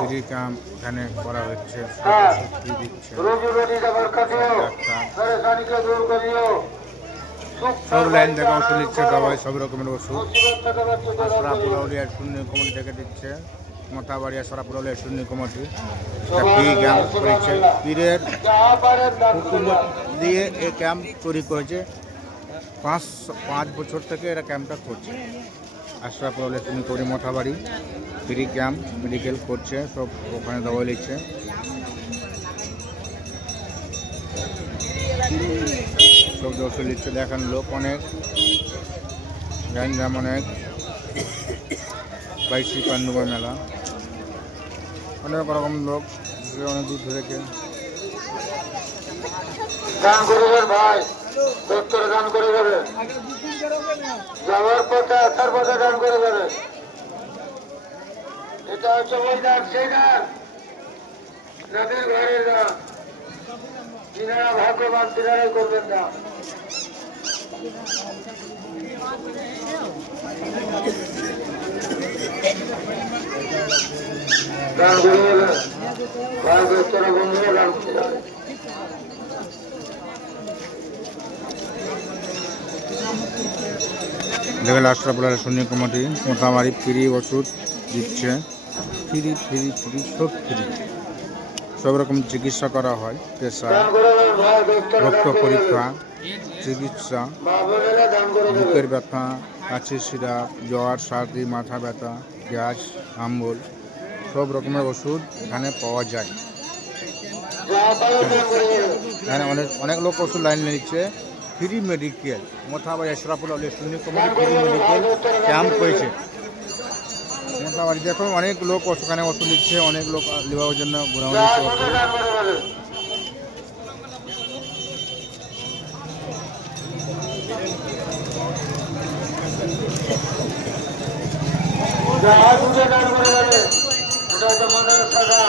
Free camp এখানে করা হচ্ছে, দিচ্ছে সব লাইন থেকে ওষুধ নিচ্ছে, দবাই সব রকমের ওষুধ। সরাপুরাউলিয়ার শূন্য কমিটি থেকে দিচ্ছে, মোথাবাড়িয়া সরাপুরাউলিয়ার শূন্য কমিটি ফ্রি ক্যাম্প করেছে। পীরের হুকুমত দিয়ে এই ক্যাম্প তৈরি করেছে, 5 বছর থেকে এরা ক্যাম্পটা করছে। আশরাফুল শূন্য committee Mothabari free camp medical করছে, সব ওখানে দবাই নিচ্ছে। সব ওষুধ নিচ্ছে, দেখেন লোক অনেক, গ্যাঞ্জাম অনেক, 22 পান্ডুবা মেলা, অনেক রকম লোক অনেক দূর থেকে। গান করে ভাই, দপ্তরে গান করে যাবে, যাওয়ার পথে আসার পথে গান করে যাবে। এটা হচ্ছে ওই গান, সেই গান, যাদের ঘরের গান, যিনারা ভাগ্যবান তিনারাই করবেন না। গান করে যাবে ভাই, দপ্তরা বন্ধুরা গান করে যাবে। দেখেন আশরাফুল শূন্য কমিটি মোথাবাড়ি ফ্রি ওষুধ দিচ্ছে, ফ্রি সব ফ্রি, সব রকম চিকিৎসা করা হয়, প্রেসার, রক্ত পরীক্ষা, চিকিৎসা, বুকের ব্যথা, কাশির সিরাপ, জ্বর, সর্দি, মাথা ব্যথা, গ্যাস, আম্বল, সব রকমের ওষুধ এখানে পাওয়া যায়। এখানে অনেক লোক ওষুধ লাইন নিচ্ছে। ফ্রি মেডিকেল মোথাবাড়ি আশরাফুল শূন্য কমিটি ফ্রি মেডিকেল ক্যাম্প হয়েছে মোথাবাড়ি। দেখো অনেক লোক ওখানে ওষুধ নিচ্ছে, অনেক লোক নেওয়ার জন্য ঘোরাঘুরি করছে। এটা হচ্ছে মনের সাদা।